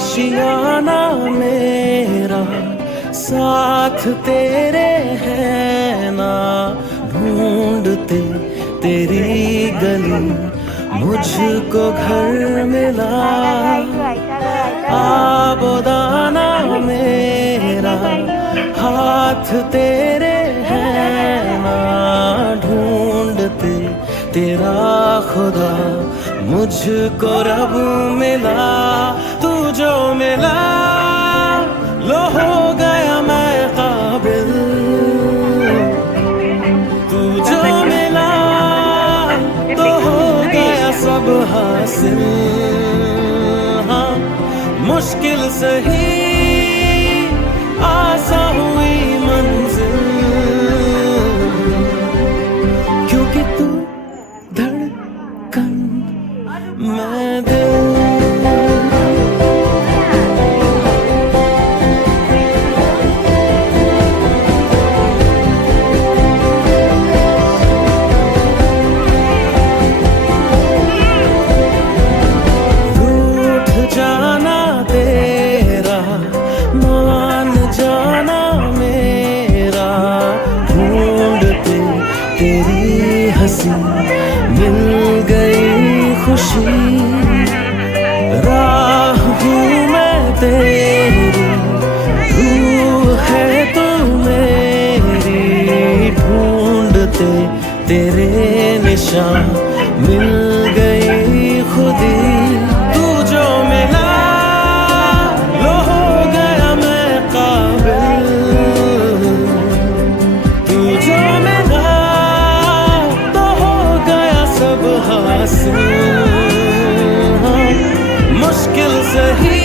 आशियाना मेरा साथ तेरे है ना, ढूंढते तेरी गली मुझको घर मिला। आबोदाना मेरा हाथ तेरे है ना, ढूंढते तेरा खुदा मुझको रब मिला। तू जो मिला लो हो गया मैं काबिल, तू जो मिला तो हो गया सब हासिल। हाँ मुश्किल सही आसा हुई मंजिल, क्योंकि तू धड़कन मैं दिल। जाना तेरा मान जाना मेरा, ढूंढते तेरी हंसी मिल गई खुशी। राह हूँ मैं तेरी, रूह है तू मेरी, ढूंढते तेरे निशान मिल गई खुदी। मुश्किल सही